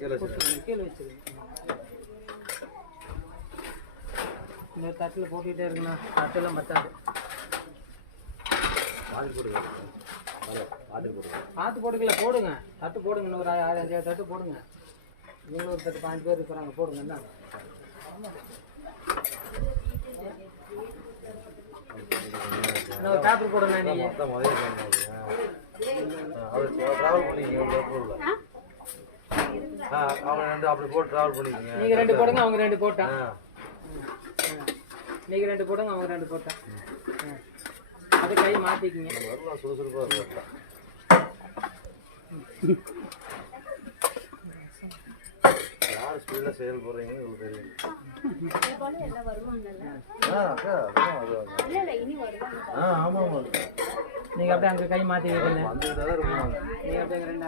கீழே வச்சிருங்க. இந்த தட்டில் போட்டுக்கிட்டே இருக்குண்ணா தட்டெல்லாம் பத்தாது. பாதி போடுங்க ஹலோ பாதி போடுங்க பார்த்து போட்டுக்கல போடுங்க. தட்டு போடுங்க இன்னும் ஒரு ஆறு அஞ்சாறு தட்டு போடுங்க. நீங்களும் ஒரு தட்டு பாஞ்சு பேர் இருக்கிறாங்க போடுங்க என்ன? இன்னும் ஒரு பேப்பர் போடுங்க. நீங்கள் அவங்க ரெண்டு அப்படி போட்டு ட்ராவல் பண்ணிக்கங்க. நீங்கள் ரெண்டு போடுங்க அவங்க ரெண்டு போட்டா. ஆ. நீங்கள் ரெண்டு போடுங்க அவங்க ரெண்டு போட்டா. ஆ. அது கை மாற்றிக்கிங்க வரலாம் சுறுசுறுப்பாக இருக்கும் யார் ஸ்பீடாக செயல்படுறீங்கன்னு உங்களுக்கு தெரியும். ஆ அக்கா அதான் வருவாங்க. ஆ ஆமாம் ஆமாம். நீங்கள் அப்படியே அங்கே கை மாற்றி வைக்கல அப்படியே ரெண்டு